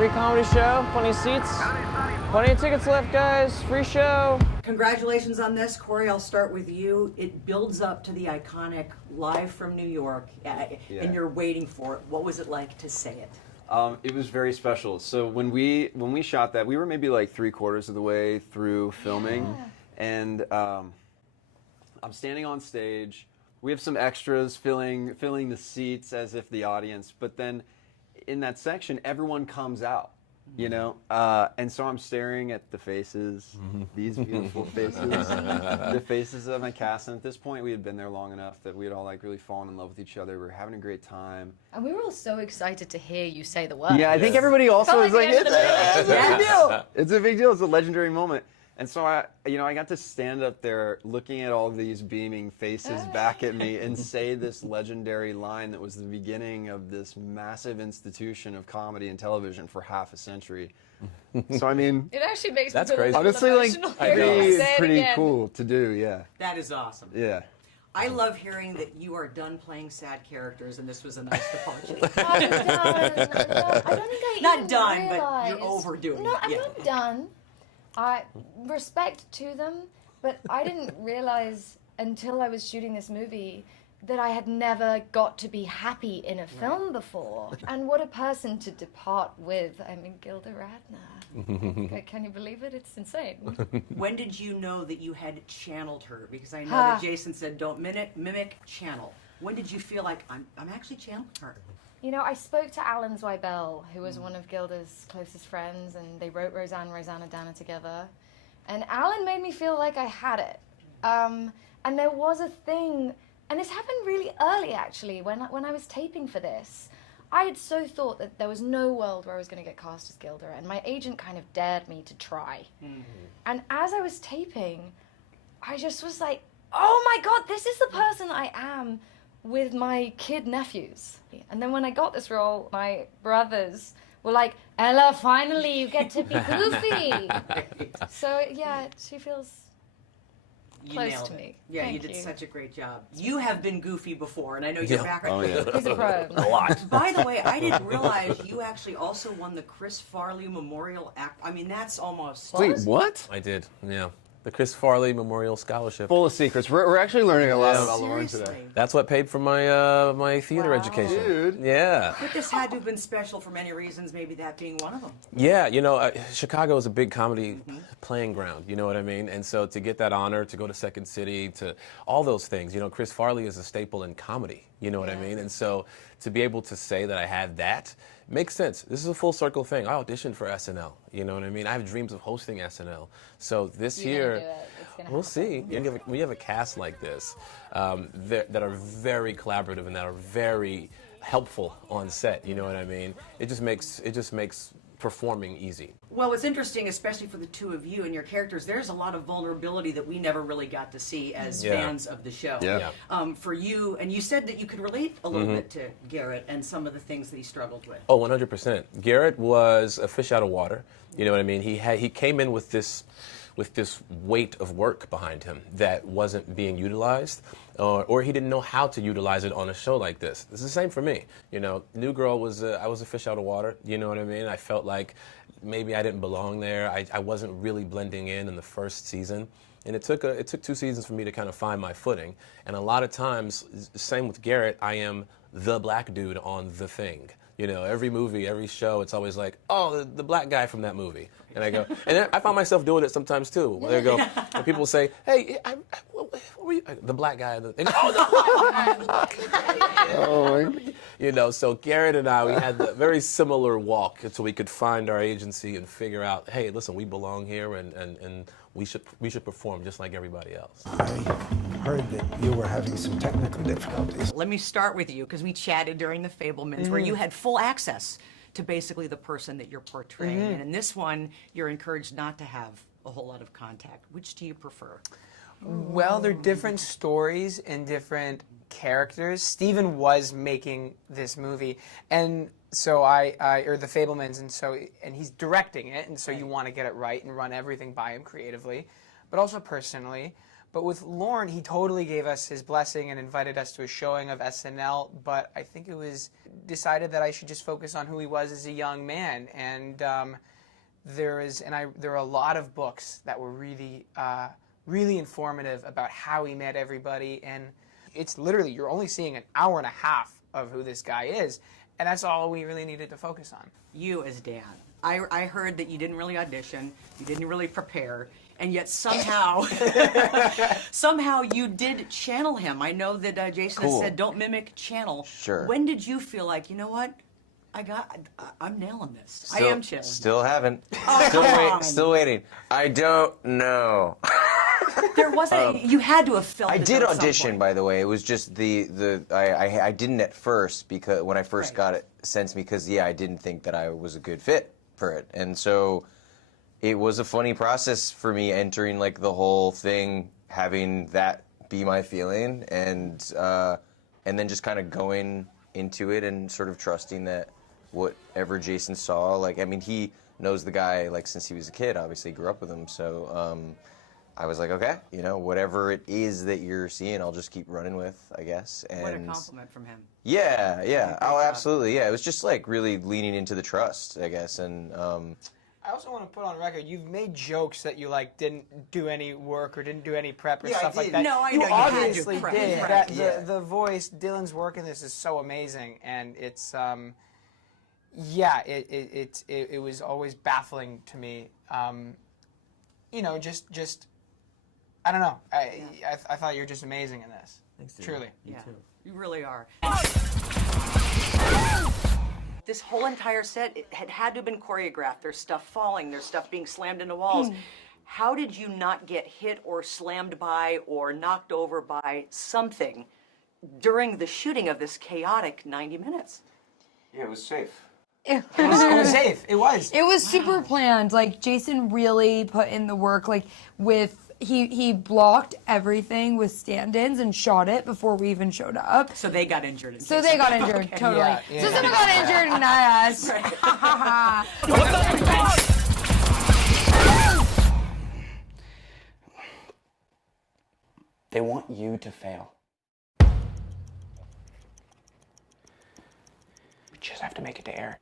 free comedy show, plenty of seats, plenty of tickets left, guys. Free show. Congratulations on this, Corey. I'll start with you. It builds up to the iconic Live from New York, and you're waiting for it. What was it like to say it? It was very special. So when we shot that, we were maybe like 3/4 of the way through filming, and I'm standing on stage. We have some extras filling the seats as if the audience, but then in that section, everyone comes out, you know, and so I'm staring at the faces, these beautiful faces, the faces of my cast. And at this point, we had been there long enough that we had all like really fallen in love with each other. We were having a great time. And we were all so excited to hear you say the word. Yeah, I think everybody also was like, Felt it's a big deal. It's a big deal. It's a legendary moment. And so I got to stand up there looking at all these beaming faces back at me and say this legendary line that was the beginning of this massive institution of comedy and television for half a century. So I mean, It actually makes That's me feel crazy. honestly, like, it's pretty cool to do, yeah. That is awesome. Yeah. I love hearing that you are done playing sad characters, and this was a nice departure. I'm done. I don't think I Not even done, but realized. you're overdoing No, it. I'm not done. I respect to them, but I didn't realize until I was shooting this movie that I had never got to be happy in a film before. And what a person to depart with. I mean, Gilda Radner. Can you believe it? It's insane. When did you know that you had channeled her? Because I know that Jason said don't mimic, channel. When did you feel like I'm actually channeling her? You know, I spoke to Alan Zweibel, who was one of Gilda's closest friends, and they wrote Rosanna Dana together. And Alan made me feel like I had it. And there was a thing, and this happened really early, actually, when I was taping for this. I had so thought that there was no world where I was going to get cast as Gilda, and my agent kind of dared me to try. And as I was taping, I just was like, oh my God, this is the person I am with my kid nephews. And then when I got this role, my brothers were like, Ella, finally you get to be Goofy. So yeah, she feels close to me. Yeah, Thank you did such a great job. You have been Goofy before, and I know your background. Oh, yeah. He's a pro. A lot. By the way, I didn't realize you actually also won the Chris Farley Memorial Act. I mean, that's almost... Wait, what? I did, yeah. The Chris Farley Memorial Scholarship. Full of secrets. We're actually learning a lot about Lauren Seriously. today. That's what paid for my my theater education. Dude. Yeah. But this had to have been special for many reasons, maybe that being one of them. Yeah, you know, Chicago is a big comedy playing ground, you know what I mean? And so to get that honor, to go to Second City, to all those things, you know, Chris Farley is a staple in comedy, you know what I mean? And so to be able to say that I had that makes sense. This is a full circle thing. I auditioned for SNL, you know what I mean? I have dreams of hosting SNL. So this year, we'll see. When you have a cast like this that are very collaborative and that are very helpful on set, you know what I mean? It just makes performing easy. Well, it's interesting, especially for the two of you and your characters, there's a lot of vulnerability that we never really got to see as fans of the show. Yeah. For you, and you said that you could relate a little bit to Garrett and some of the things that he struggled with. Oh, 100%. Garrett was a fish out of water. You know what I mean? He came in with this weight of work behind him that wasn't being utilized, or he didn't know how to utilize it on a show like this. It's the same for me. You know, New Girl was I was a fish out of water. You know what I mean? I felt like maybe I didn't belong there. I wasn't really blending in the first season. And it took 2 seasons for me to kind of find my footing. And a lot of times, same with Garrett, I am the black dude on The Thing. You know, every movie, every show, it's always like, oh, the black guy from that movie. And I go, and then I find myself doing it sometimes too. Where they go, and people say, hey, what were you? The black guy. And they go, oh, you know, so Garrett and I, we had a very similar walk until we could find our agency and figure out, hey, listen, we belong here and we should perform just like everybody else. I heard that you were having some technical difficulties. Let me start with you, because we chatted during The Fabelmans, where you had full access to basically the person that you're portraying. And in this one, you're encouraged not to have a whole lot of contact. Which do you prefer? Well, they're different stories and different characters. Steven was making this movie, and so or The Fabelmans, and he's directing it, and so you want to get it right and run everything by him creatively, but also personally. But with Lorne, he totally gave us his blessing and invited us to a showing of SNL, but I think it was decided that I should just focus on who he was as a young man. And there are a lot of books that were really, really informative about how he met everybody. And it's literally, you're only seeing an hour and a half of who this guy is. And that's all we really needed to focus on. You as Dan. I heard that you didn't really audition, you didn't really prepare, and yet somehow, somehow you did channel him. I know that Jason has said, don't mimic, channel. Sure. When did you feel like, you know what, I'm nailing this. I am channeling. Still haven't. Oh, Still waiting. I don't know. There wasn't, you had to have felt I it did at some audition, point. by the way. It was just I didn't at first, because when I first Right. got it sent to me, because I didn't think that I was a good fit for it, and so it was a funny process for me entering like the whole thing, having that be my feeling, and then just kind of going into it and sort of trusting that whatever Jason saw, like, I mean, he knows the guy like since he was a kid, obviously grew up with him, so I was like, okay, whatever it is that you're seeing, I'll just keep running with, I guess. And What a compliment from him. Yeah. Great Oh, job. absolutely. Yeah, it was just like really leaning into the trust, I guess, and I also want to put on record, you've made jokes that you like didn't do any work or didn't do any prep or Yeah, I stuff like did. that. No, I you know, you had to obviously prep, did. right. That, Yeah. the voice, Dylan's work in this is so amazing, and it's it was always baffling to me. Just I don't know. I thought you were just amazing in this. Thanks, dude. Truly. Yeah, you really are. This whole entire set had to have been choreographed. There's stuff falling, there's stuff being slammed into walls. How did you not get hit or slammed by or knocked over by something during the shooting of this chaotic 90 minutes? yeah, it was safe. It was safe. It was. It was super planned. Like Jason really put in the work. Like he blocked everything with stand-ins and shot it before we even showed up. So they got injured. in So case they of- got injured, Okay. totally. Yeah, So someone got injured and not us. They want you to fail. We just have to make it to air.